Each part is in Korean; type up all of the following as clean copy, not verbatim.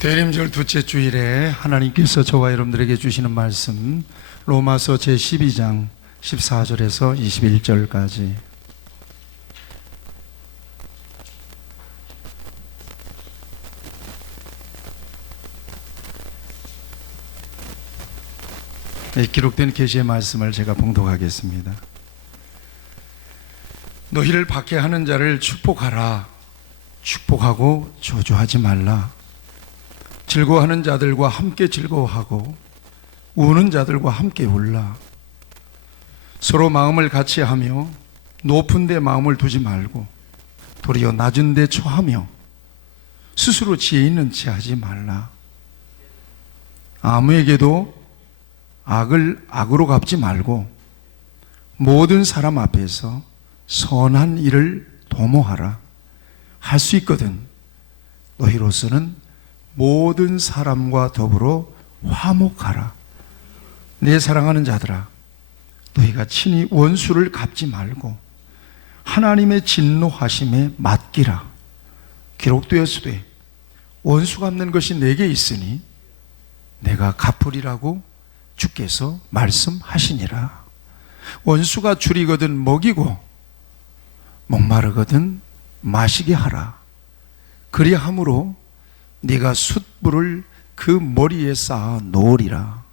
대림절 둘째 주일에 하나님께서 저와 여러분들에게 주시는 말씀 로마서 제12장 14절에서 21절까지. 기록된 계시의 말씀을 제가 봉독하겠습니다. 너희를 박해하는 자를 축복하라. 축복하고 저주하지 말라. 즐거워하는 자들과 함께 즐거워하고 우는 자들과 함께 울라. 서로 마음을 같이 하며 높은 데 마음을 두지 말고 도리어 낮은 데 처하며 스스로 지혜 있는 체 하지 말라. 아무에게도 악을 악으로 갚지 말고 모든 사람 앞에서 선한 일을 도모하라. 할 수 있거든 너희로서는 모든 사람과 더불어 화목하라. 내 사랑하는 자들아, 너희가 친히 원수를 갚지 말고 하나님의 진노하심에 맡기라. 기록되었으되 원수 갚는 것이 내게 있으니 내가 갚으리라고 주께서 말씀하시니라. 원수가 줄이거든 먹이고 목마르거든 마시게 하라. 그리함으로 네가 숯불을 그 머리에 쌓아 놓으리라.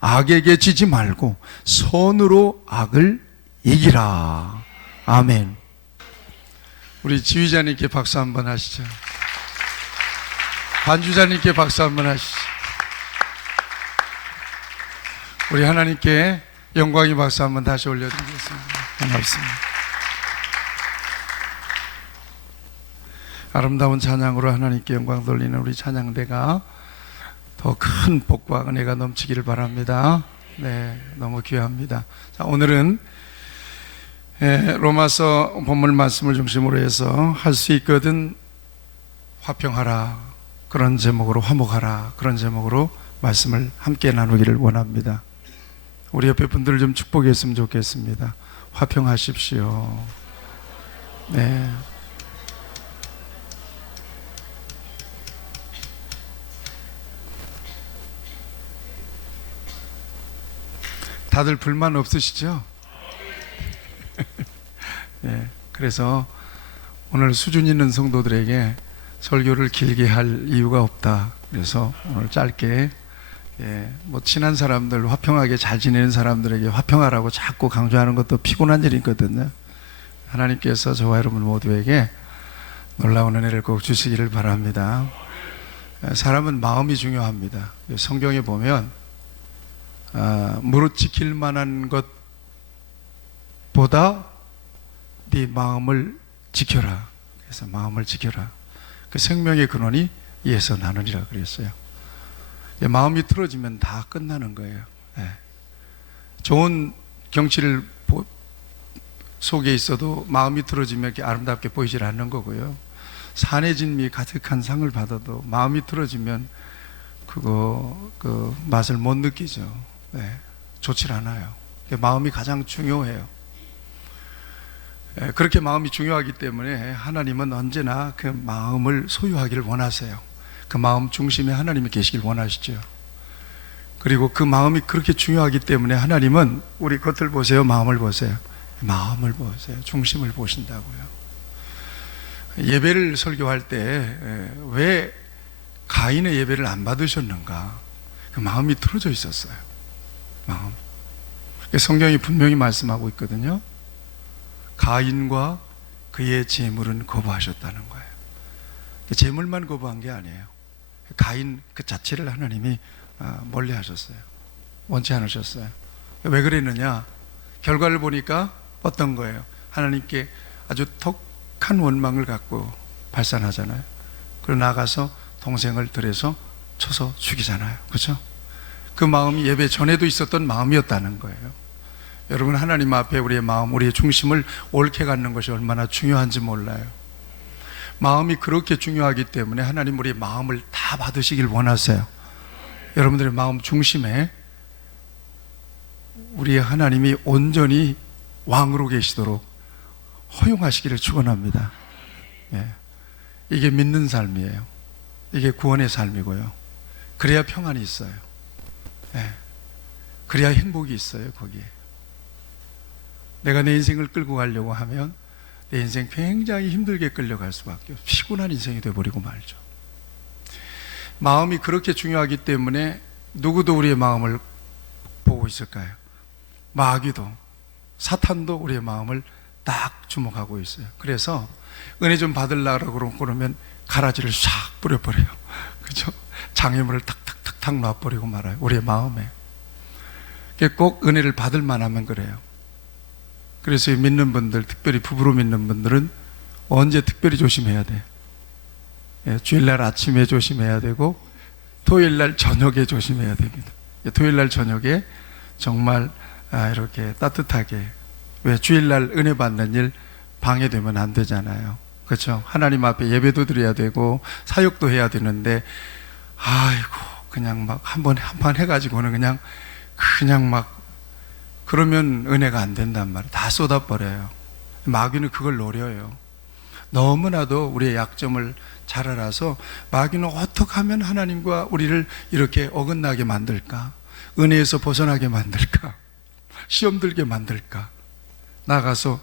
악에게 지지 말고 선으로 악을 이기라. 아멘. 우리 지휘자님께 박수 한번 하시죠. 반주자님께 박수 한번 하시죠. 우리 하나님께 영광의 박수 한번 다시 올려드리겠습니다. 반갑습니다. 아름다운 찬양으로 하나님께 영광 돌리는 우리 찬양대가 더 큰 복과 은혜가 넘치기를 바랍니다. 네, 너무 귀합니다. 자, 오늘은 로마서 본문 말씀을 중심으로 해서 할 수 있거든 화평하라, 그런 제목으로 화목하라, 그런 제목으로 말씀을 함께 나누기를 원합니다. 우리 옆에 분들을 좀 축복했으면 좋겠습니다. 화평하십시오. 네. 다들 불만 없으시죠? 네, 그래서 오늘 수준 있는 성도들에게 설교를 길게 할 이유가 없다. 그래서 오늘 짧게 뭐 친한 사람들, 화평하게 잘 지내는 사람들에게 화평하라고 자꾸 강조하는 것도 피곤한 일이거든요. 하나님께서 저와 여러분 모두에게 놀라운 은혜를 꼭 주시기를 바랍니다. 사람은 마음이 중요합니다. 성경에 보면 무릇 지킬 만한 것보다 네 마음을 지켜라. 그래서 마음을 지켜라. 그 생명의 근원이 이에서 나느니라 그랬어요. 마음이 틀어지면 다 끝나는 거예요. 좋은 경치를 속에 있어도 마음이 틀어지면 이렇게 아름답게 보이질 않는 거고요. 산의 진미 가득한 상을 받아도 마음이 틀어지면 그 맛을 못 느끼죠. 좋질 않아요. 마음이 가장 중요해요. 그렇게 마음이 중요하기 때문에 하나님은 언제나 그 마음을 소유하기를 원하세요. 그 마음 중심에 하나님이 계시길 원하시죠. 그리고 그 마음이 그렇게 중요하기 때문에 하나님은 우리 겉을 보세요, 마음을 보세요. 마음을 보세요. 중심을 보신다고요. 예배를 설교할 때 왜 가인의 예배를 안 받으셨는가? 그 마음이 틀어져 있었어요. 마음. 성경이 분명히 말씀하고 있거든요. 가인과 그의 재물은 거부하셨다는 거예요. 재물만 거부한 게 아니에요. 가인 그 자체를 하나님이 멀리 하셨어요. 원치 않으셨어요. 왜 그랬느냐? 결과를 보니까 어떤 거예요? 하나님께 아주 톡한 원망을 갖고 발산하잖아요. 그리고 나가서 동생을 들여서 쳐서 죽이잖아요. 그렇죠? 그 마음이 예배 전에도 있었던 마음이었다는 거예요. 여러분, 하나님 앞에 우리의 마음, 우리의 중심을 옳게 갖는 것이 얼마나 중요한지 몰라요. 마음이 그렇게 중요하기 때문에 하나님 우리의 마음을 다 받으시길 원하세요. 여러분들의 마음 중심에 우리의 하나님이 온전히 왕으로 계시도록 허용하시기를 축원합니다. 이게 믿는 삶이에요. 이게 구원의 삶이고요. 그래야 평안이 있어요. 예. 그래야 행복이 있어요, 거기에. 내가 내 인생을 끌고 가려고 하면 내 인생 굉장히 힘들게 끌려갈 수밖에 없어요. 피곤한 인생이 되어버리고 말죠. 마음이 그렇게 중요하기 때문에 누구도 우리의 마음을 보고 있을까요? 마귀도, 사탄도 우리의 마음을 딱 주목하고 있어요. 그래서 은혜 좀 받으려고 그러면 가라지를 샥 뿌려버려요. 그죠? 장애물을 탁탁탁탁 놔버리고 말아요. 우리의 마음에. 꼭 은혜를 받을 만하면 그래요. 그래서 믿는 분들, 특별히 부부로 믿는 분들은 언제 특별히 조심해야 돼요. 예, 주일날 아침에 조심해야 되고 토요일날 저녁에 조심해야 됩니다. 토요일날 저녁에 정말 이렇게 따뜻하게, 왜 주일날 은혜 받는 일 방해되면 안 되잖아요. 그렇죠? 하나님 앞에 예배도 드려야 되고 사역도 해야 되는데 아이고 그냥 막 한 번 해가지고는 그냥 막 그러면 은혜가 안 된단 말이에요. 다 쏟아버려요. 마귀는 그걸 노려요. 너무나도 우리의 약점을 잘 알아서 마귀는 어떻게 하면 하나님과 우리를 이렇게 어긋나게 만들까? 은혜에서 벗어나게 만들까? 시험 들게 만들까? 나가서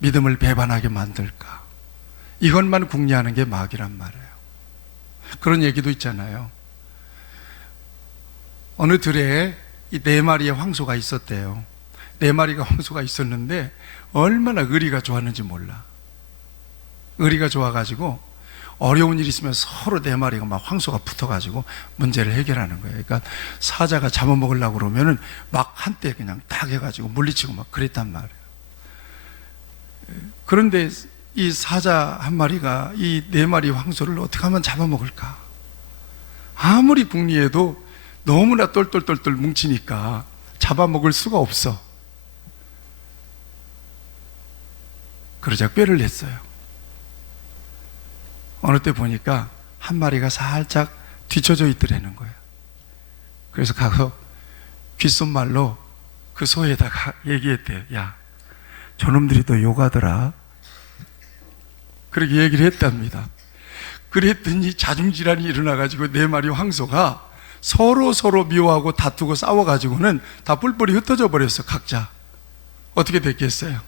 믿음을 배반하게 만들까? 이것만 궁리하는 게 마귀란 말이에요. 그런 얘기도 있잖아요. 어느 들에 이 4마리의 황소가 있었대요. 4마리가 황소가 있었는데 얼마나 의리가 좋았는지 몰라. 의리가 좋아가지고 어려운 일이 있으면 서로 4마리가 막 황소가 붙어가지고 문제를 해결하는 거예요. 그러니까 사자가 잡아먹으려고 그러면은 막 한때 그냥 딱 해가지고 물리치고 막 그랬단 말이에요. 그런데 이 사자 한 마리가 이 4마리 황소를 어떻게 하면 잡아먹을까? 아무리 궁리해도 너무나 똘똘똘똘 뭉치니까 잡아먹을 수가 없어. 그러자 꾀를 냈어요. 어느 때 보니까 한 마리가 살짝 뒤쳐져 있더라는 거예요. 그래서 가서 귓속말로 그 소에다가 얘기했대요. 야, 저놈들이 너 욕하더라. 그렇게 얘기를 했답니다. 그랬더니 자중질환이 일어나가지고 4마리 황소가 서로 미워하고 다투고 싸워가지고는 다 뿔뿔이 흩어져 버렸어. 각자 어떻게 됐겠어요?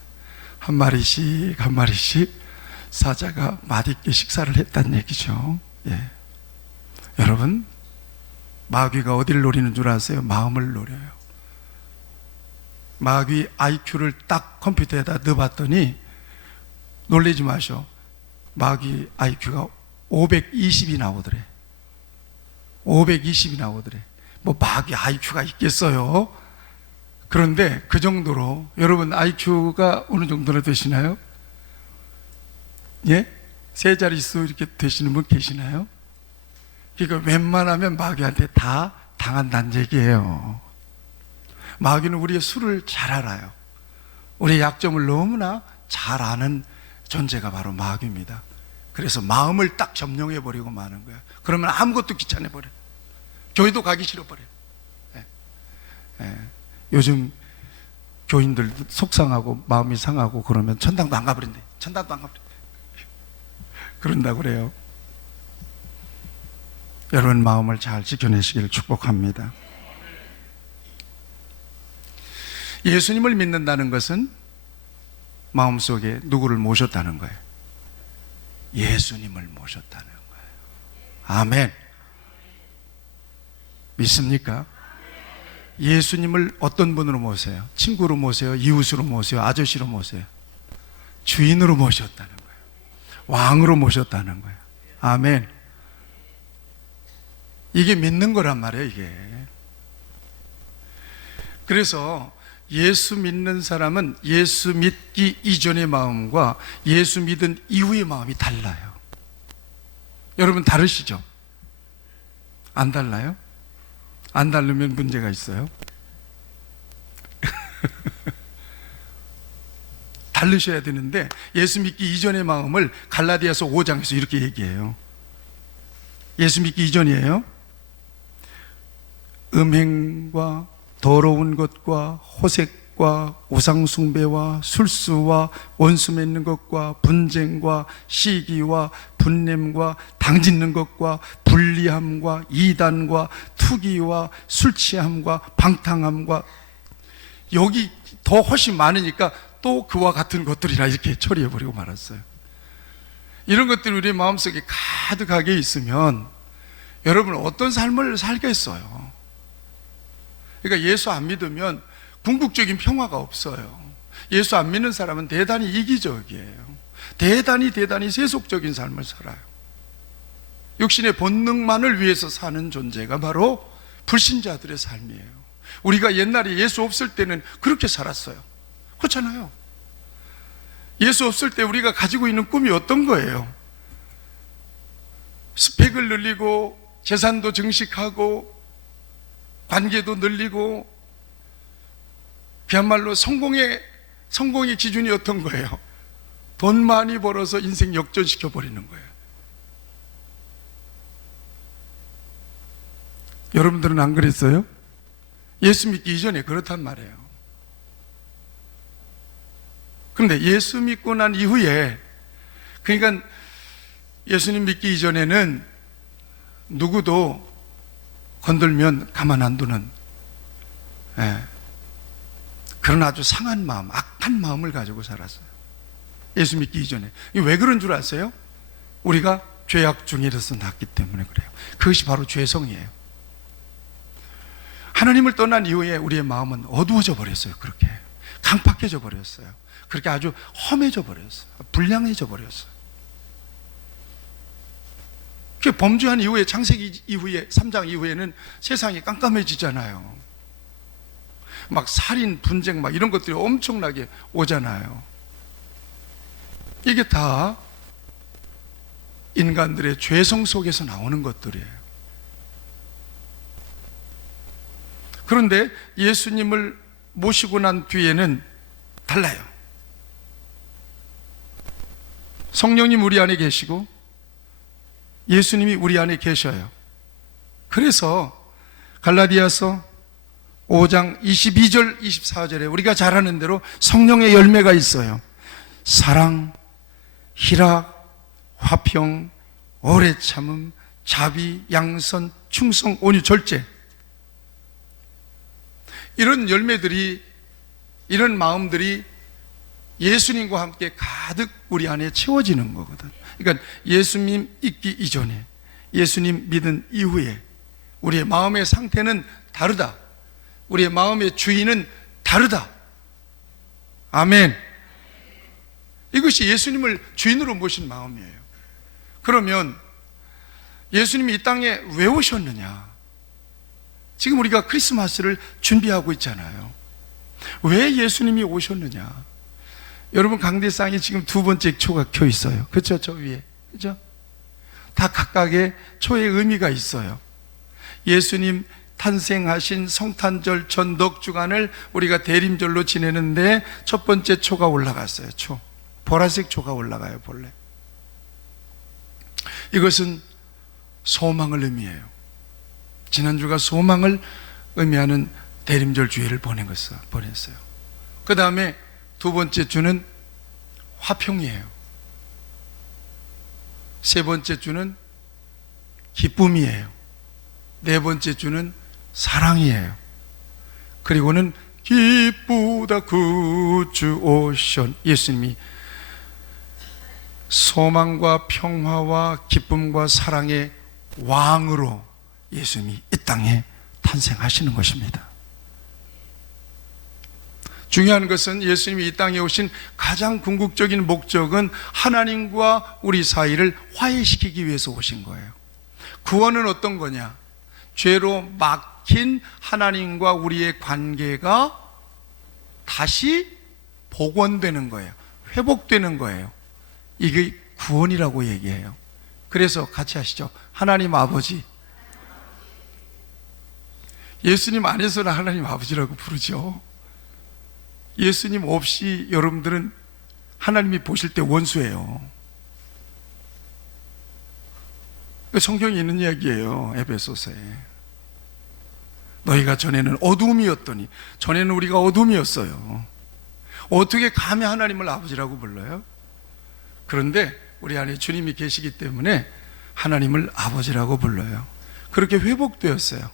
한 마리씩 사자가 맛있게 식사를 했다는 얘기죠. 예. 여러분, 마귀가 어디를 노리는 줄 아세요? 마음을 노려요. 마귀 IQ를 딱 컴퓨터에다 넣어봤더니 놀라지 마셔. 마귀 IQ가 520이 나오더래. 520이 나오더래. 뭐 마귀 IQ가 있겠어요? 그런데 그 정도로, 여러분 IQ가 어느 정도나 되시나요? 예? 3자릿수 이렇게 되시는 분 계시나요? 그러니까 웬만하면 마귀한테 다 당한다는 얘기예요. 마귀는 우리의 수를 잘 알아요. 우리의 약점을 너무나 잘 아는 존재가 바로 마귀입니다. 그래서 마음을 딱 점령해버리고 마는 거예요. 그러면 아무것도 귀찮아버려요. 교회도 가기 싫어버려요. 예. 예. 요즘 교인들 속상하고 마음이 상하고 그러면 천당도 안 가버린대. 천당도 안 가버린대. 그런다고 그래요. 여러분 마음을 잘 지켜내시기를 축복합니다. 예수님을 믿는다는 것은 마음속에 누구를 모셨다는 거예요. 예수님을 모셨다는 거예요. 아멘. 믿습니까? 예수님을 어떤 분으로 모세요? 친구로 모세요? 이웃으로 모세요? 아저씨로 모세요? 주인으로 모셨다는 거예요. 왕으로 모셨다는 거예요. 아멘. 이게 믿는 거란 말이에요, 이게. 그래서 예수 믿는 사람은 예수 믿기 이전의 마음과 예수 믿은 이후의 마음이 달라요. 여러분 다르시죠? 안 달라요? 안 다르면 문제가 있어요. 다르셔야 되는데, 예수 믿기 이전의 마음을 갈라디아서 5장에서 이렇게 얘기해요. 예수 믿기 이전이에요. 음행과 더러운 것과 호색과 우상숭배와 술수와 원수 맺는 것과 분쟁과 시기와 분냄과 당짓는 것과 불리함과 이단과 투기와 술 취함과 방탕함과, 여기 더 훨씬 많으니까 또 그와 같은 것들이라 이렇게 처리해버리고 말았어요. 이런 것들이 우리 마음속에 가득하게 있으면 여러분 어떤 삶을 살겠어요? 그러니까 예수 안 믿으면 궁극적인 평화가 없어요. 예수 안 믿는 사람은 대단히 이기적이에요. 대단히 세속적인 삶을 살아요. 육신의 본능만을 위해서 사는 존재가 바로 불신자들의 삶이에요. 우리가 옛날에 예수 없을 때는 그렇게 살았어요. 그렇잖아요. 예수 없을 때 우리가 가지고 있는 꿈이 어떤 거예요? 스펙을 늘리고 재산도 증식하고 관계도 늘리고, 그야말로 성공의 기준이 어떤 거예요? 돈 많이 벌어서 인생 역전시켜 버리는 거예요. 여러분들은 안 그랬어요? 예수 믿기 이전에 그렇단 말이에요. 그런데 예수 믿고 난 이후에, 그러니까 예수님 믿기 이전에는 누구도 건들면 가만 안 두는 그런 아주 상한 마음, 악한 마음을 가지고 살았어요. 예수 믿기 이전에. 왜 그런 줄 아세요? 우리가 죄악 중에서 났기 때문에 그래요. 그것이 바로 죄성이에요. 하나님을 떠난 이후에 우리의 마음은 어두워져 버렸어요. 그렇게 강팍해져 버렸어요. 그렇게 아주 험해져 버렸어요. 불량해져 버렸어요. 범죄한 이후에, 창세기 이후에, 3장 이후에는 세상이 깜깜해지잖아요. 막 살인, 분쟁 막 이런 것들이 엄청나게 오잖아요. 이게 다 인간들의 죄성 속에서 나오는 것들이에요. 그런데 예수님을 모시고 난 뒤에는 달라요. 성령님 우리 안에 계시고 예수님이 우리 안에 계셔요. 그래서 갈라디아서 5장 22절 24절에 우리가 잘 아는 대로 성령의 열매가 있어요. 사랑, 희락, 화평, 오래 참음, 자비, 양선, 충성, 온유, 절제. 이런 열매들이, 이런 마음들이 예수님과 함께 가득 우리 안에 채워지는 거거든. 그러니까 예수님 믿기 이전에, 예수님 믿은 이후에 우리의 마음의 상태는 다르다. 우리의 마음의 주인은 다르다. 아멘. 이것이 예수님을 주인으로 모신 마음이에요. 그러면 예수님이 이 땅에 왜 오셨느냐? 지금 우리가 크리스마스를 준비하고 있잖아요. 왜 예수님이 오셨느냐? 여러분, 강대상에 지금 두 번째 초가 켜 있어요. 그렇죠? 저 위에. 그렇죠? 다 각각의 초의 의미가 있어요. 예수님 탄생하신 성탄절 전 넉 주간을 우리가 대림절로 지내는데 첫 번째 초가 올라갔어요. 초. 보라색 초가 올라가요, 본래. 이것은 소망을 의미해요. 지난주가 소망을 의미하는 대림절 주일을 보냈어요. 그 다음에 두 번째 주는 화평이에요. 세 번째 주는 기쁨이에요. 네 번째 주는 사랑이에요. 그리고는 기쁘다 구주 오셨. 예수님이 소망과 평화와 기쁨과 사랑의 왕으로 예수님이 이 땅에 탄생하시는 것입니다. 중요한 것은 예수님이 이 땅에 오신 가장 궁극적인 목적은 하나님과 우리 사이를 화해시키기 위해서 오신 거예요. 구원은 어떤 거냐? 죄로 막힌 하나님과 우리의 관계가 다시 복원되는 거예요. 회복되는 거예요. 이게 구원이라고 얘기해요. 그래서 같이 하시죠. 하나님 아버지. 예수님 안에서는 하나님 아버지라고 부르죠. 예수님 없이 여러분들은 하나님이 보실 때 원수예요. 성경에 있는 이야기예요. 에베소서에. 너희가 전에는 어둠이었더니, 전에는 우리가 어둠이었어요. 어떻게 감히 하나님을 아버지라고 불러요? 그런데 우리 안에 주님이 계시기 때문에 하나님을 아버지라고 불러요. 그렇게 회복되었어요.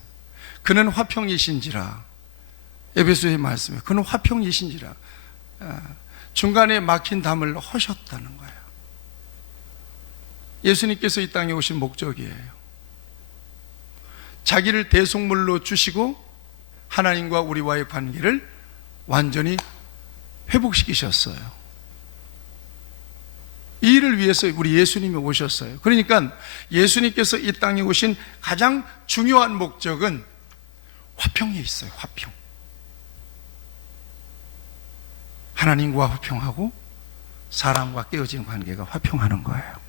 그는 화평이신지라. 에베소의 말씀에 그는 화평이신지라. 중간에 막힌 담을 허셨다는 거예요. 예수님께서 이 땅에 오신 목적이에요. 자기를 대속물로 주시고 하나님과 우리와의 관계를 완전히 회복시키셨어요. 이 일을 위해서 우리 예수님이 오셨어요. 그러니까 예수님께서 이 땅에 오신 가장 중요한 목적은 화평에 있어요. 화평. 하나님과 화평하고 사람과 깨어진 관계가 화평하는 거예요.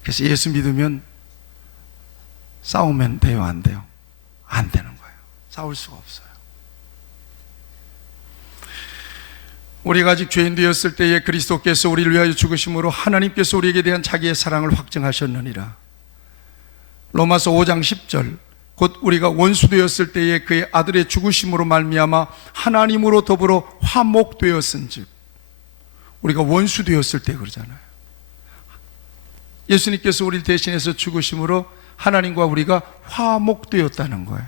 그래서 예수 믿으면 싸우면 돼요, 안 돼요? 안 되는 거예요. 싸울 수가 없어요. 우리가 아직 죄인 되었을 때에 그리스도께서 우리를 위하여 죽으심으로 하나님께서 우리에게 대한 자기의 사랑을 확증하셨느니라. 로마서 5장 10절, 곧 우리가 원수 되었을 때에 그의 아들의 죽으심으로 말미암아 하나님으로 더불어 화목되었은즉. 우리가 원수 되었을 때 그러잖아요. 예수님께서 우리를 대신해서 죽으심으로 하나님과 우리가 화목되었다는 거예요.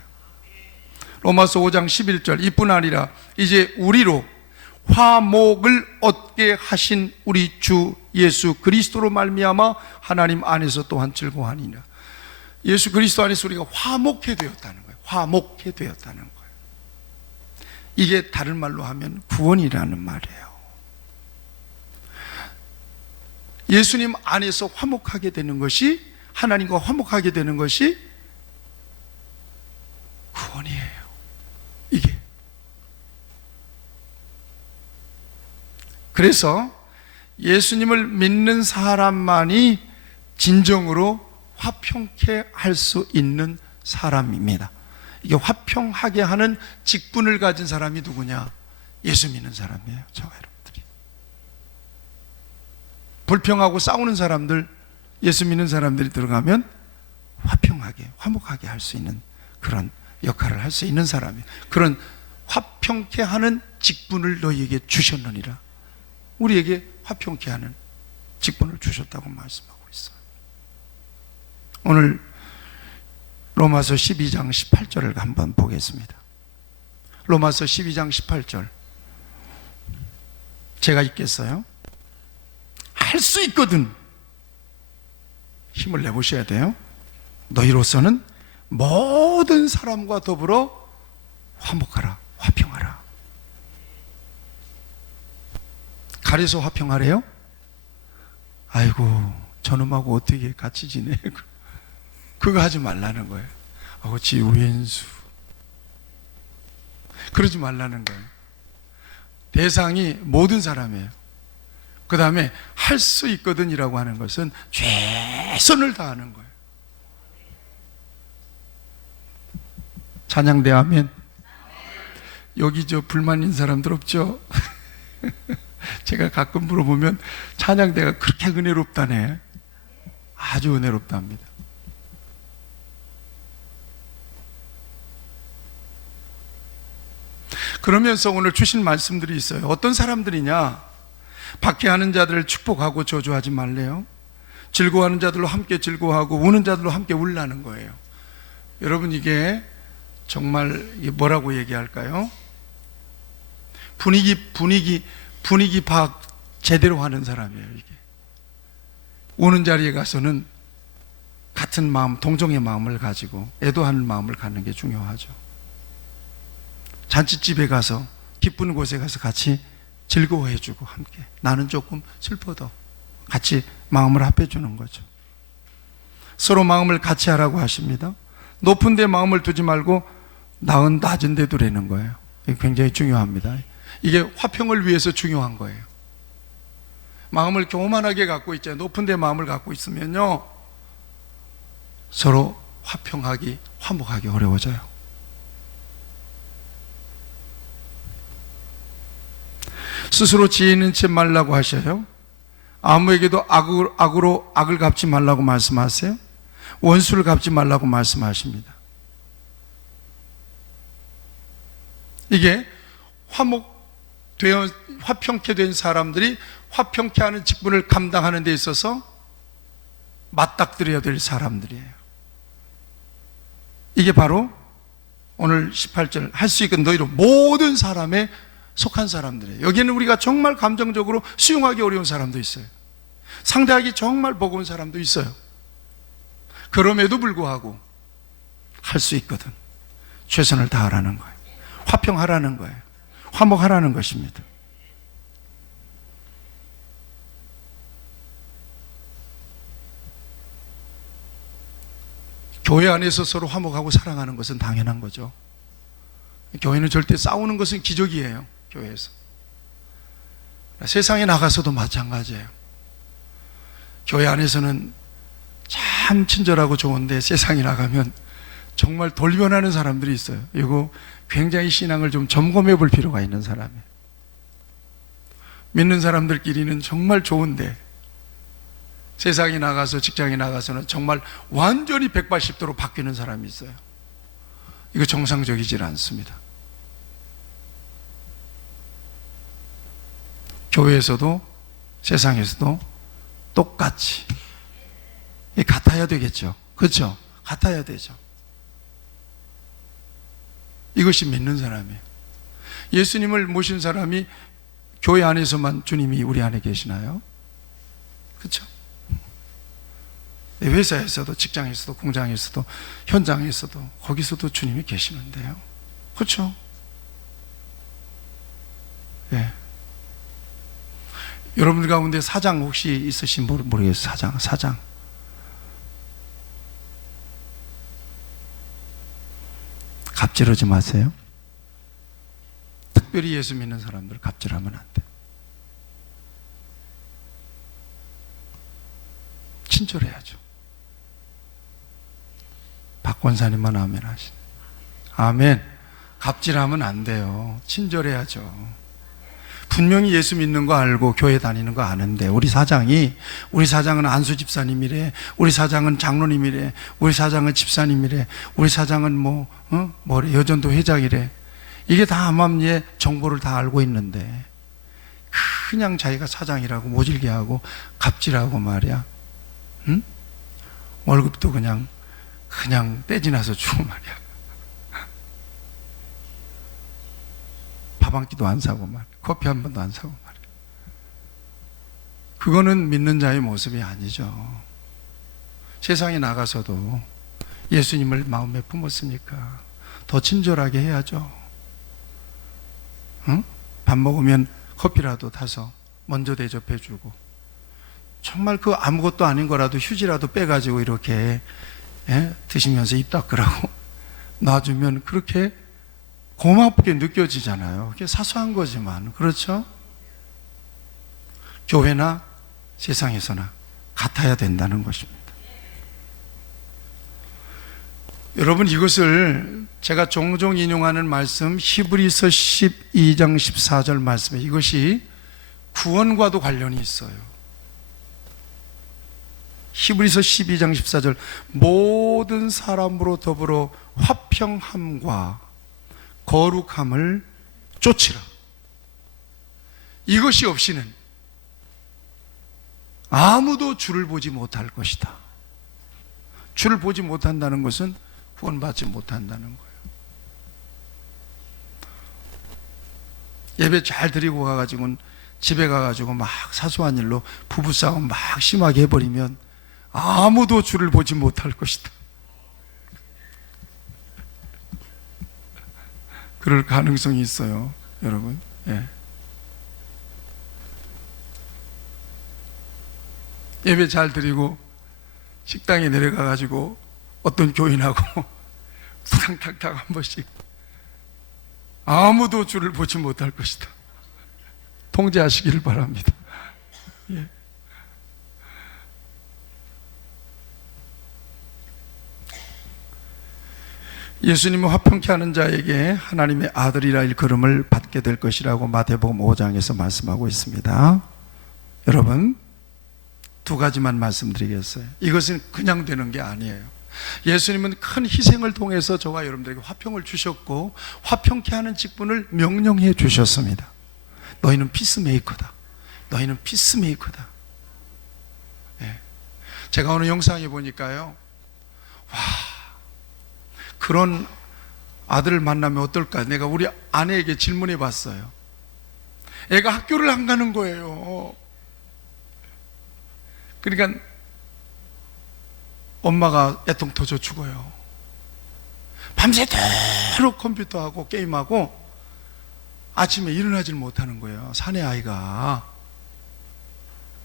로마서 5장 11절, 이뿐 아니라 이제 우리로 화목을 얻게 하신 우리 주 예수 그리스도로 말미암아 하나님 안에서 또한 즐거워하니라. 예수 그리스도 안에서 우리가 화목해 되었다는 거예요. 화목해 되었다는 거예요. 이게 다른 말로 하면 구원이라는 말이에요. 예수님 안에서 화목하게 되는 것이, 하나님과 화목하게 되는 것이 구원이에요. 이게. 그래서 예수님을 믿는 사람만이 진정으로 화평케 할 수 있는 사람입니다. 이게 화평하게 하는 직분을 가진 사람이 누구냐? 예수 믿는 사람이에요. 저와 여러분들이. 불평하고 싸우는 사람들, 예수 믿는 사람들이 들어가면 화평하게, 화목하게 할 수 있는 그런 역할을 할 수 있는 사람이에요. 그런 화평케 하는 직분을 너희에게 주셨느니라. 우리에게 화평케 하는 직분을 주셨다고 말씀하고 있어요. 오늘 로마서 12장 18절을 한번 보겠습니다. 로마서 12장 18절 제가 읽겠어요. 할 수 있거든. 힘을 내보셔야 돼요. 너희로서는 모든 사람과 더불어 화목하라, 화평하라. 가려서 화평하래요? 아이고, 저놈하고 어떻게 같이 지내? 그거 하지 말라는 거예요. 어찌 왼수. 그러지 말라는 거예요. 대상이 모든 사람이에요. 그 다음에 할 수 있거든이라고 하는 것은 최선을 다하는 거예요. 찬양대 하면 여기 저 불만 있는 사람들 없죠? 제가 가끔 물어보면 찬양대가 그렇게 은혜롭다네. 아주 은혜롭답니다. 그러면서 오늘 주신 말씀들이 있어요. 어떤 사람들이냐? 박해하는 자들을 축복하고 저주하지 말래요. 즐거워하는 자들로 함께 즐거워하고 우는 자들로 함께 울라는 거예요. 여러분, 이게 정말 뭐라고 얘기할까요? 분위기 파악 제대로 하는 사람이에요. 이게 우는 자리에 가서는 같은 마음, 동정의 마음을 가지고 애도하는 마음을 갖는 게 중요하죠. 잔치집에 가서 기쁜 곳에 가서 같이 즐거워해주고 함께, 나는 조금 슬퍼도 같이 마음을 합해주는 거죠. 서로 마음을 같이 하라고 하십니다. 높은 데 마음을 두지 말고 낮은 데 두라는 거예요. 이게 굉장히 중요합니다. 이게 화평을 위해서 중요한 거예요. 마음을 교만하게 갖고 있잖아요. 높은 데 마음을 갖고 있으면요, 서로 화평하기, 화목하기 어려워져요. 스스로 지혜 있는 채 말라고 하셔요. 아무에게도 악을 갚지 말라고 말씀하세요. 원수를 갚지 말라고 말씀하십니다. 이게 화평케 된 사람들이 화평케 하는 직분을 감당하는 데 있어서 맞닥뜨려야 될 사람들이에요. 이게 바로 오늘 18절 할 수 있건 너희로 모든 사람에 속한 사람들이에요. 여기는 우리가 정말 감정적으로 수용하기 어려운 사람도 있어요. 상대하기 정말 버거운 사람도 있어요. 그럼에도 불구하고 할 수 있거든. 최선을 다하라는 거예요. 화평하라는 거예요. 화목하라는 것입니다. 교회 안에서 서로 화목하고 사랑하는 것은 당연한 거죠. 교회는 절대 싸우는 것은 기적이에요. 교회에서. 세상에 나가서도 마찬가지예요. 교회 안에서는 참 친절하고 좋은데 세상에 나가면 정말 돌변하는 사람들이 있어요. 이거 굉장히 신앙을 좀 점검해 볼 필요가 있는 사람이에요. 믿는 사람들끼리는 정말 좋은데 세상에 나가서 직장에 나가서는 정말 완전히 180도로 바뀌는 사람이 있어요. 이거 정상적이질 않습니다. 교회에서도 세상에서도 똑같이 같아야 되겠죠. 그렇죠? 같아야 되죠. 이것이 믿는 사람이에요. 예수님을 모신 사람이 교회 안에서만 주님이 우리 안에 계시나요? 그렇죠? 회사에서도 직장에서도 공장에서도 현장에서도 거기서도 주님이 계시는데요. 그렇죠? 예. 여러분들 가운데 사장 혹시 있으신 모르겠어요. 사장. 갑질하지 마세요. 특별히 예수 믿는 사람들 갑질하면 안 돼. 친절해야죠. 박 권사님만 아멘 하시네. 아멘. 갑질하면 안 돼요. 친절해야죠. 분명히 예수 믿는 거 알고 교회 다니는 거 아는데 우리 사장은 안수 집사님이래, 우리 사장은 장로님이래, 우리 사장은 집사님이래, 우리 사장은 뭐래 여전도 회장이래. 이게 다 암암리에 정보를 다 알고 있는데 그냥 자기가 사장이라고 모질게 하고 갑질하고 말이야. 응? 월급도 그냥 떼지나서 주고 말이야. 밥 한 끼도 안 사고 말이야. 커피 한 번도 안 사고 말이야. 그거는 믿는 자의 모습이 아니죠. 세상에 나가서도 예수님을 마음에 품었으니까 더 친절하게 해야죠. 응? 밥 먹으면 커피라도 타서 먼저 대접해주고, 정말 그 아무것도 아닌 거라도 휴지라도 빼가지고 이렇게 드시면서 입 닦으라고 놔주면 그렇게 고맙게 느껴지잖아요. 그게 사소한 거지만, 그렇죠? 교회나 세상에서나 같아야 된다는 것입니다. 여러분, 이것을 제가 종종 인용하는 말씀 히브리서 12장 14절 말씀에 이것이 구원과도 관련이 있어요. 히브리서 12장 14절 모든 사람으로 더불어 화평함과 거룩함을 쫓으라. 이것이 없이는 아무도 주를 보지 못할 것이다. 주를 보지 못한다는 것은 구원받지 못한다는 거예요. 예배 잘 드리고 가가지고는 집에 가가지고 막 사소한 일로 부부싸움 막 심하게 해버리면 아무도 주를 보지 못할 것이다. 그럴 가능성이 있어요, 여러분. 예. 예배 잘 드리고 식당에 내려가가지고 어떤 교인하고 부당탁탁 한 번씩 아무도 주를 보지 못할 것이다. 통제하시기를 바랍니다. 예. 예수님은 화평케 하는 자에게 하나님의 아들이라 일컬음을 받게 될 것이라고 마태복음 5장에서 말씀하고 있습니다. 여러분, 두 가지만 말씀드리겠어요. 이것은 그냥 되는 게 아니에요. 예수님은 큰 희생을 통해서 저와 여러분들에게 화평을 주셨고 화평케 하는 직분을 명령해 주셨습니다. 너희는 피스메이커다. 너희는 피스메이커다. 예. 제가 오늘 영상에 보니까요, 와, 그런 아들을 만나면 어떨까? 내가 우리 아내에게 질문해 봤어요. 애가 학교를 안 가는 거예요. 그러니까 엄마가 애통 터져 죽어요. 밤새도록 컴퓨터하고 게임하고 아침에 일어나질 못하는 거예요, 사내 아이가.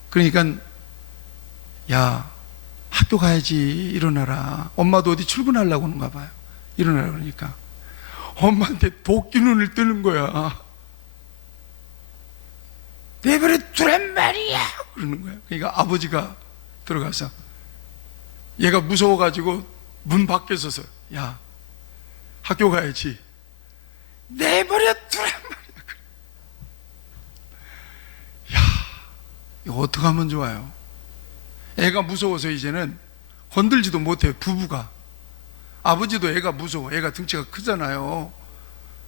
그러니까 야, 학교 가야지, 일어나라. 엄마도 어디 출근하려고 하는가 봐요. 일어나라 그러니까 엄마한테 도끼 눈을 뜨는 거야. 내버려 두란 말이야 그러는 거야. 그러니까 아버지가 들어가서, 얘가 무서워가지고 문 밖에 서서, 야, 학교 가야지. 내버려 두란 말이야. 야, 이거 어떻게 하면 좋아요? 애가 무서워서 이제는 건들지도 못해요, 부부가. 아버지도 애가 무서워. 애가 등치가 크잖아요.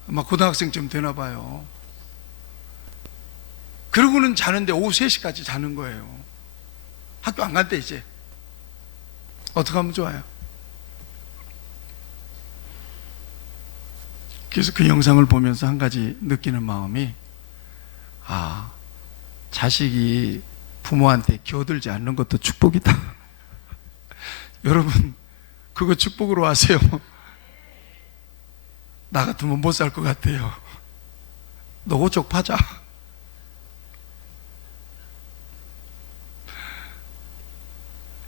아마 고등학생쯤 되나 봐요. 그러고는 자는데 오후 3시까지 자는 거예요. 학교 안 갈 때 이제. 어떻게 하면 좋아요? 그래서 그 영상을 보면서 한 가지 느끼는 마음이, 아, 자식이 부모한테 겨들지 않는 것도 축복이다. 여러분, 그거 축복으로 하세요. 나 같으면 못 살 것 같아요. 노고쪽 파자.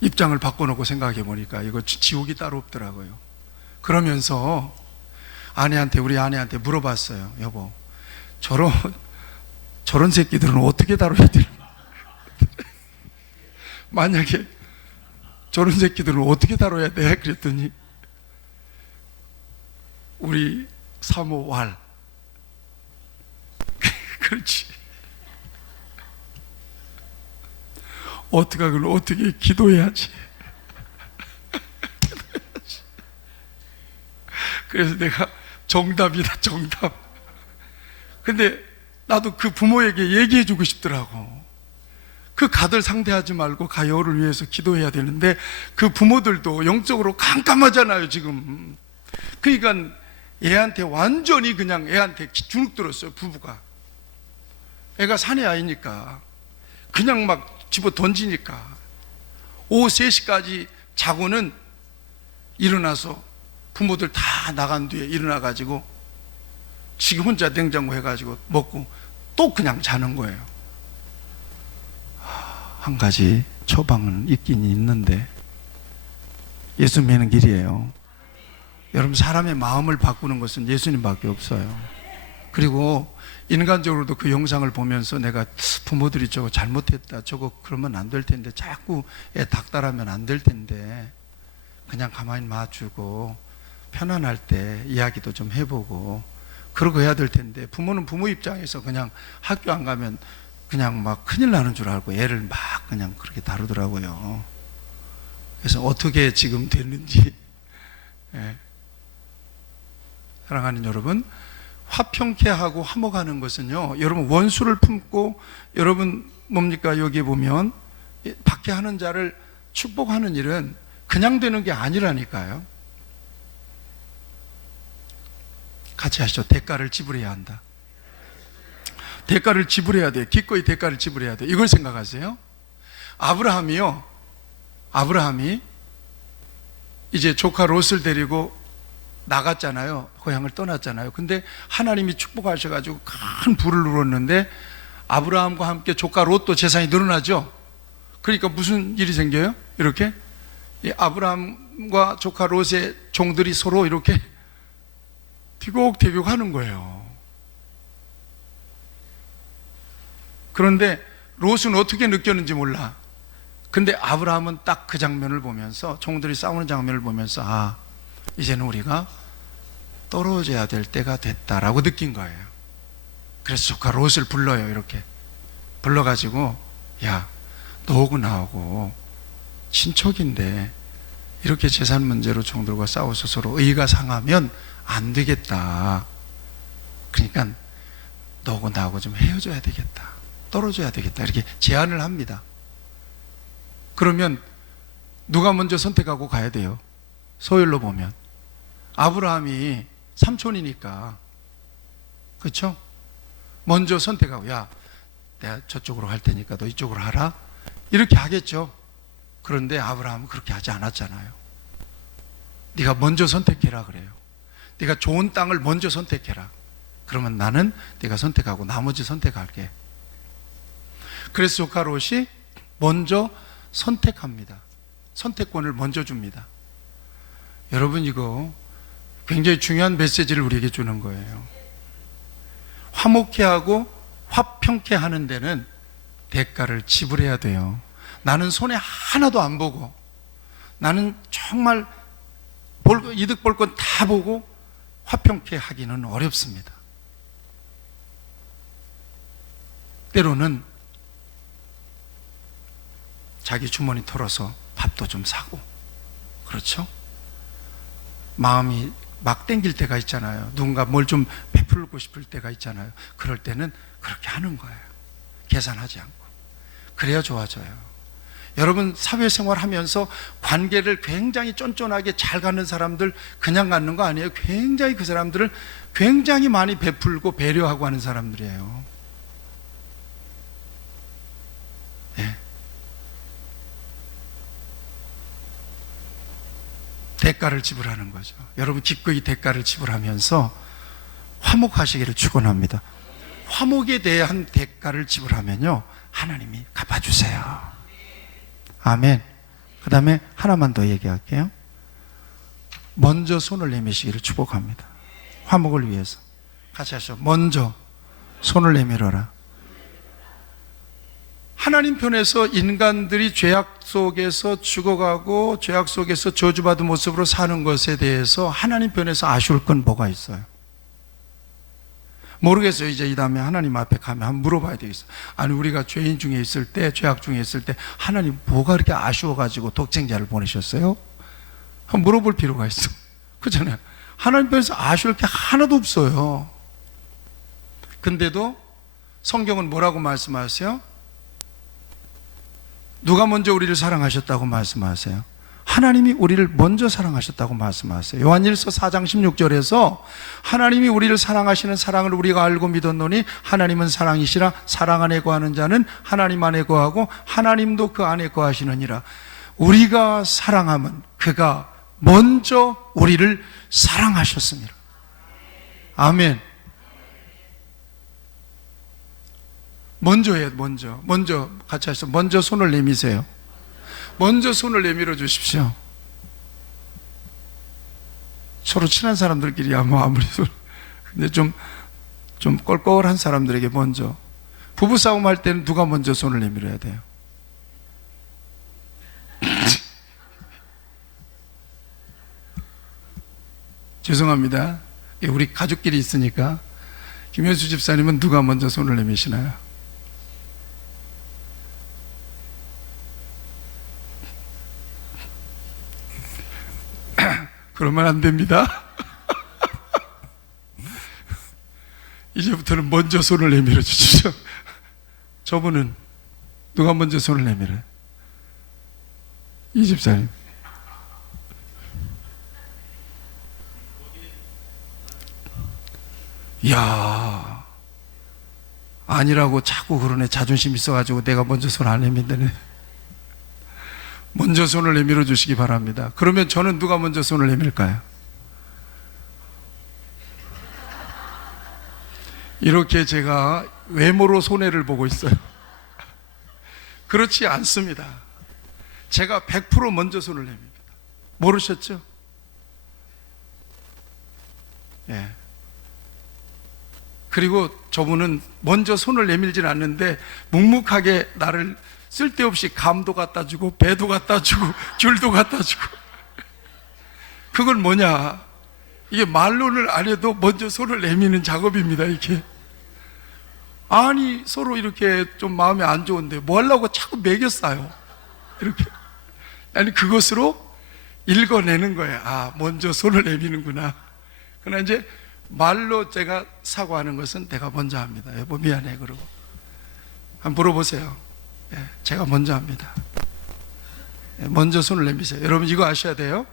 입장을 바꿔놓고 생각해 보니까 이거 지옥이 따로 없더라고요. 그러면서 우리 아내한테 물어봤어요. 여보, 저런 새끼들은 어떻게 다뤄야 되나? 만약에 저런 새끼들은 어떻게 다뤄야 돼? 그랬더니 우리 사모 왈. 그렇지. 어떻게 기도해야지. 그래서 내가 정답이다, 정답. 근데 나도 그 부모에게 얘기해 주고 싶더라고. 그 가들 상대하지 말고 가요를 위해서 기도해야 되는데, 그 부모들도 영적으로 깜깜하잖아요 지금. 그러니까 애한테 완전히 그냥 애한테 주눅 들었어요, 부부가. 애가 사내 아이니까 그냥 막 집어 던지니까 오후 3시까지 자고는 일어나서 부모들 다 나간 뒤에 일어나가지고 지금 혼자 냉장고 해가지고 먹고 또 그냥 자는 거예요. 한 가지 처방은 있긴 있는데, 예수 믿는 길이에요. 여러분, 사람의 마음을 바꾸는 것은 예수님밖에 없어요. 그리고 인간적으로도 그 영상을 보면서 내가 부모들이 저거 잘못했다, 저거 그러면 안 될 텐데, 자꾸 애 닥달하면 안 될 텐데, 그냥 가만히 놔주고 편안할 때 이야기도 좀 해보고 그러고 해야 될 텐데, 부모는 부모 입장에서 그냥 학교 안 가면 그냥 막 큰일 나는 줄 알고 애를 막 그냥 그렇게 다루더라고요. 그래서 어떻게 지금 됐는지. 예. 사랑하는 여러분, 화평케 하고 화목하는 것은요, 여러분 원수를 품고, 여러분 뭡니까, 여기 보면 박해하는 자를 축복하는 일은 그냥 되는 게 아니라니까요. 같이 하시죠. 대가를 지불해야 한다. 대가를 지불해야 돼요. 기꺼이 대가를 지불해야 돼요. 이걸 생각하세요. 아브라함이 이제 조카 롯을 데리고 나갔잖아요. 고향을 떠났잖아요. 근데 하나님이 축복하셔가지고 큰 부를 누렸는데, 아브라함과 함께 조카 롯도 재산이 늘어나죠. 그러니까 무슨 일이 생겨요? 이렇게 이 아브라함과 조카 롯의 종들이 서로 이렇게 티격태격 하는 거예요. 그런데 롯은 어떻게 느꼈는지 몰라. 근데 아브라함은 딱 그 장면을 보면서, 종들이 싸우는 장면을 보면서, 아, 이제는 우리가 떨어져야 될 때가 됐다라고 느낀 거예요. 그래서 조카 롯을 불러요. 이렇게 불러가지고, 야, 너하고 나하고 친척인데 이렇게 재산 문제로 종들과 싸워서 서로 의가 상하면 안 되겠다. 그러니까 너하고 나하고 좀 헤어져야 되겠다. 떨어져야 되겠다. 이렇게 제안을 합니다. 그러면 누가 먼저 선택하고 가야 돼요? 서열로 보면 아브라함이 삼촌이니까, 그렇죠? 먼저 선택하고, 야, 내가 저쪽으로 갈 테니까 너 이쪽으로 하라, 이렇게 하겠죠. 그런데 아브라함은 그렇게 하지 않았잖아요. 네가 먼저 선택해라 그래요. 네가 좋은 땅을 먼저 선택해라. 그러면 나는 네가 선택하고 나머지 선택할게. 그래서 조카 롯이 먼저 선택합니다. 선택권을 먼저 줍니다. 여러분, 이거 굉장히 중요한 메시지를 우리에게 주는 거예요. 화목해 하고 화평케 하는 데는 대가를 지불해야 돼요. 나는 손에 하나도 안 보고, 나는 정말 이득 볼 건 다 보고 화평케 하기는 어렵습니다. 때로는 자기 주머니 털어서 밥도 좀 사고, 그렇죠? 마음이 막 땡길 때가 있잖아요. 누군가 뭘 좀 베풀고 싶을 때가 있잖아요. 그럴 때는 그렇게 하는 거예요. 계산하지 않고. 그래야 좋아져요. 여러분, 사회생활 하면서 관계를 굉장히 쫀쫀하게 잘 갖는 사람들 그냥 갖는 거 아니에요. 굉장히 그 사람들을 굉장히 많이 베풀고 배려하고 하는 사람들이에요. 네. 대가를 지불하는 거죠. 여러분, 기꺼이 대가를 지불하면서 화목하시기를 축원합니다. 화목에 대한 대가를 지불하면요, 하나님이 갚아주세요. 아멘. 그 다음에 하나만 더 얘기할게요. 먼저 손을 내미시기를 축복합니다. 화목을 위해서. 같이 하시죠. 먼저 손을 내밀어라. 하나님 편에서 인간들이 죄악 속에서 죽어가고 죄악 속에서 저주받은 모습으로 사는 것에 대해서 하나님 편에서 아쉬울 건 뭐가 있어요? 모르겠어요. 이제 이 다음에 하나님 앞에 가면 한번 물어봐야 되겠어요. 아니, 우리가 죄인 중에 있을 때, 죄악 중에 있을 때 하나님 뭐가 그렇게 아쉬워가지고 독생자를 보내셨어요? 한번 물어볼 필요가 있어. 그렇잖아요. 하나님 편에서 아쉬울 게 하나도 없어요. 근데도 성경은 뭐라고 말씀하세요? 누가 먼저 우리를 사랑하셨다고 말씀하세요? 하나님이 우리를 먼저 사랑하셨다고 말씀하세요. 요한일서 4장 16절에서 하나님이 우리를 사랑하시는 사랑을 우리가 알고 믿었노니 하나님은 사랑이시라. 사랑 안에 거하는 자는 하나님 안에 거하고 하나님도 그 안에 거하시느니라. 우리가 사랑하면 그가 먼저 우리를 사랑하셨습니다. 아멘. 먼저예요. 먼저 같이 하시죠. 먼저 손을 내미세요. 먼저 손을 내밀어 주십시오. 서로 친한 사람들끼리야 뭐 아무리 근데 좀 껄껄한 사람들에게 먼저, 부부싸움 할 때는 누가 먼저 손을 내밀어야 돼요? 죄송합니다. 우리 가족끼리 있으니까. 김현수 집사님은 누가 먼저 손을 내미시나요? 그러면 안 됩니다. 이제부터는 먼저 손을 내밀어 주십시오. 저분은 누가 먼저 손을 내밀어요? 이 집사님. 이야, 아니라고 자꾸 그러네. 자존심 있어가지고 내가 먼저 손 안 내민다네. 먼저 손을 내밀어 주시기 바랍니다. 그러면 저는 누가 먼저 손을 내밀까요? 이렇게 제가 외모로 손해를 보고 있어요. 그렇지 않습니다. 제가 100% 먼저 손을 내밉니다. 모르셨죠? 예. 그리고 저분은 먼저 손을 내밀진 않는데 묵묵하게 나를 쓸데없이 감도 갖다 주고 배도 갖다 주고 귤도 갖다 주고. 그건 뭐냐, 이게 말로는 안 해도 먼저 손을 내미는 작업입니다. 이게 아니, 서로 이렇게 좀 마음이 안 좋은데 뭐 하려고 자꾸 매겨 싸요. 이렇게. 아니, 그것으로 읽어내는 거예요. 아, 먼저 손을 내미는구나. 그러나 이제 말로 제가 사과하는 것은 내가 먼저 합니다. 여보 미안해. 그러고 한번 물어보세요. 예, 제가 먼저 합니다. 예, 먼저 손을 내미세요. 여러분 이거 아셔야 돼요.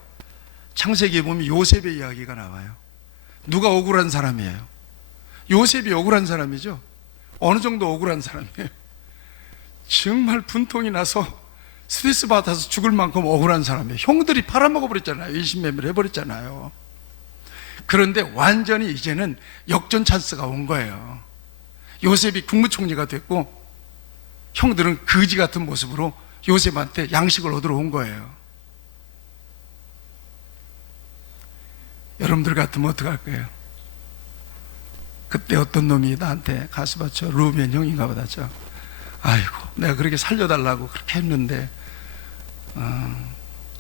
창세기에 보면 요셉의 이야기가 나와요. 누가 억울한 사람이에요? 요셉이 억울한 사람이죠. 어느 정도 억울한 사람이에요? 정말 분통이 나서 스트레스 받아서 죽을 만큼 억울한 사람이에요. 형들이 팔아먹어버렸잖아요. 일신매매를 해버렸잖아요. 그런데 완전히 이제는 역전 찬스가 온 거예요. 요셉이 국무총리가 됐고 형들은 거지 같은 모습으로 요셉한테 양식을 얻으러 온 거예요. 여러분들 같으면 어떡할 거예요? 그때 어떤 놈이 나한테 가서 받쳐 루벤 형인가 보다죠. 아이고 내가 그렇게 살려달라고 그렇게 했는데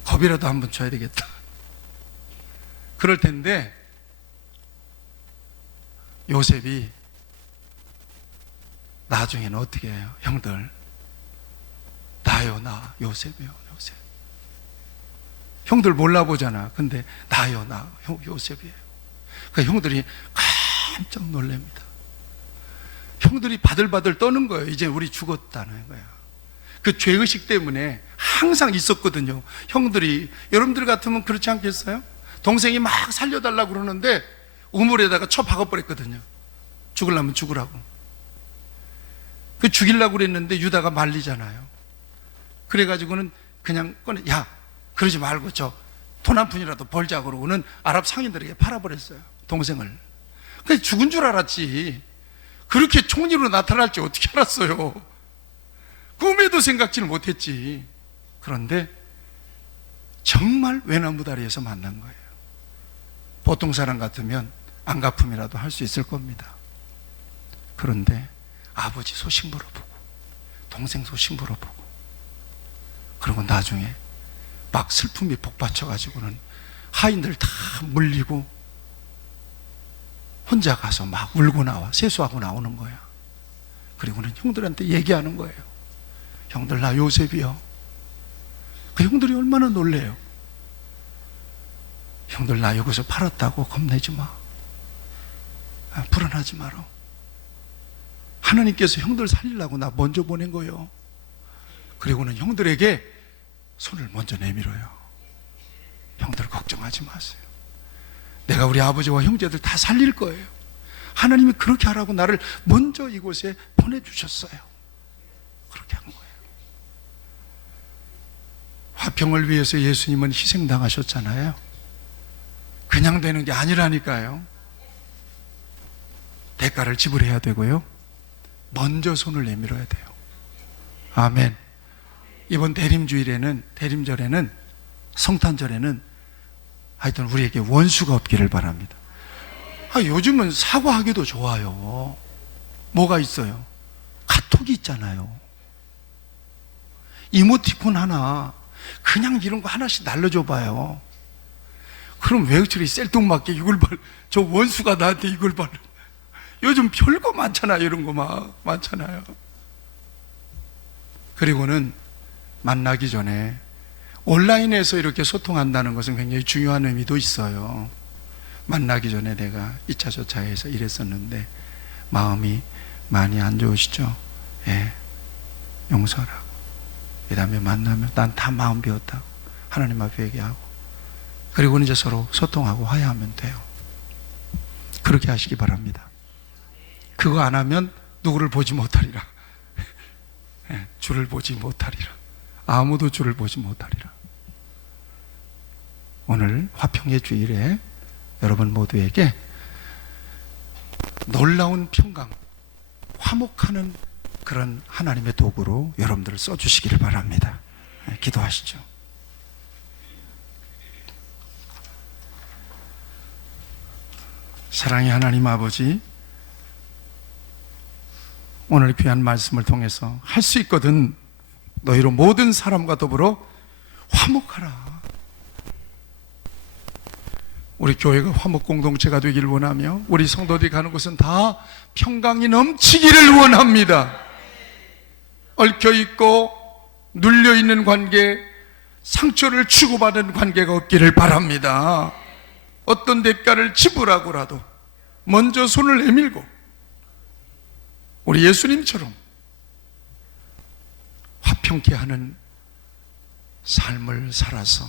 겁이라도 한번 줘야 되겠다. 그럴 텐데 요셉이 나중에는 어떻게 해요? 형들 나요 나 요셉이요 요셉. 형들 몰라보잖아. 근데 나요 나 요셉이에요. 그러니까 형들이 깜짝 놀랍니다. 형들이 바들바들 떠는 거예요. 이제 우리 죽었다는 거야. 그 죄의식 때문에 항상 있었거든요. 형들이, 여러분들 같으면 그렇지 않겠어요? 동생이 막 살려달라고 그러는데 우물에다가 쳐 박아버렸거든요. 죽으려면 죽으라고. 그 죽이려고 그랬는데 유다가 말리잖아요. 그래가지고는 그냥 꺼내, 야 그러지 말고 저 돈 한 푼이라도 벌자 그러고는 아랍 상인들에게 팔아버렸어요. 동생을. 근데 죽은 줄 알았지. 그렇게 총리로 나타날 줄 어떻게 알았어요? 꿈에도 생각지를 못했지. 그런데 정말 외나무 다리에서 만난 거예요. 보통 사람 같으면 안갚음이라도 할 수 있을 겁니다. 그런데 아버지 소식 물어보고 동생 소식 물어보고 그리고 나중에 막 슬픔이 복받쳐가지고는 하인들 다 물리고 혼자 가서 막 울고 나와 세수하고 나오는 거야. 그리고는 형들한테 얘기하는 거예요. 형들 나 요셉이요. 그 형들이 얼마나 놀래요. 형들 나 여기서 팔았다고 겁내지 마. 불안하지 마라. 하나님께서 형들 살리려고 나 먼저 보낸 거예요. 그리고는 형들에게 손을 먼저 내밀어요. 형들 걱정하지 마세요. 내가 우리 아버지와 형제들 다 살릴 거예요. 하나님이 그렇게 하라고 나를 먼저 이곳에 보내주셨어요. 그렇게 한 거예요. 화평을 위해서 예수님은 희생당하셨잖아요. 그냥 되는 게 아니라니까요. 대가를 지불해야 되고요. 먼저 손을 내밀어야 돼요. 아멘. 이번 대림절에는 성탄절에는 하여튼 우리에게 원수가 없기를 바랍니다. 요즘은 사과하기도 좋아요. 뭐가 있어요? 카톡이 있잖아요. 이모티콘 하나 그냥 이런 거 하나씩 날려줘 봐요. 그럼 왜 저리 셀뚱맞게 이걸 발, 저 원수가 나한테 이걸 발. 요즘 별거 많잖아요. 이런 거 막 많잖아요. 그리고는 만나기 전에 온라인에서 이렇게 소통한다는 것은 굉장히 중요한 의미도 있어요. 만나기 전에 내가 이차저차해서 이랬었는데 마음이 많이 안 좋으시죠? 예, 용서하라고. 그 다음에 만나면 난 다 마음 비웠다고 하나님 앞에 얘기하고, 그리고는 이제 서로 소통하고 화해하면 돼요. 그렇게 하시기 바랍니다. 그거 안 하면 누구를 보지 못하리라. 예, 주를 보지 못하리라. 아무도 주를 보지 못하리라. 오늘 화평의 주일에 여러분 모두에게 놀라운 평강, 화목하는 그런 하나님의 도구로 여러분들을 써주시기를 바랍니다. 예, 기도하시죠. 사랑의 하나님 아버지, 오늘 귀한 말씀을 통해서 할 수 있거든 너희로 모든 사람과 더불어 화목하라. 우리 교회가 화목 공동체가 되기를 원하며 우리 성도들이 가는 곳은 다 평강이 넘치기를 원합니다. 얽혀있고 눌려있는 관계, 상처를 주고받는 관계가 없기를 바랍니다. 어떤 대가를 지불하고라도 먼저 손을 내밀고 우리 예수님처럼 화평케 하는 삶을 살아서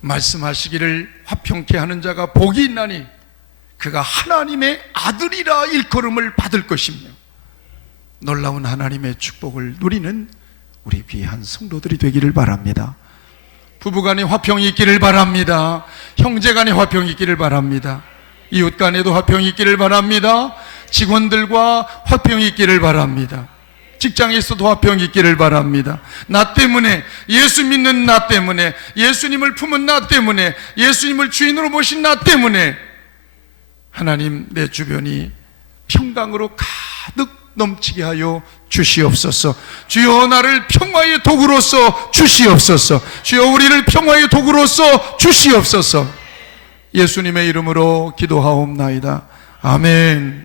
말씀하시기를 화평케 하는 자가 복이 있나니 그가 하나님의 아들이라 일컬음을 받을 것이며, 놀라운 하나님의 축복을 누리는 우리 귀한 성도들이 되기를 바랍니다. 부부간에 화평이 있기를 바랍니다. 형제간에 화평이 있기를 바랍니다. 이웃간에도 화평이 있기를 바랍니다. 직원들과 화평이 있기를 바랍니다. 직장에서도 화평이 있기를 바랍니다. 나 때문에, 예수 믿는 나 때문에, 예수님을 품은 나 때문에, 예수님을 주인으로 모신 나 때문에 하나님, 내 주변이 평강으로 가득 넘치게 하여 주시옵소서. 주여, 나를 평화의 도구로서 주시옵소서. 주여, 우리를 평화의 도구로서 주시옵소서. 예수님의 이름으로 기도하옵나이다. 아멘.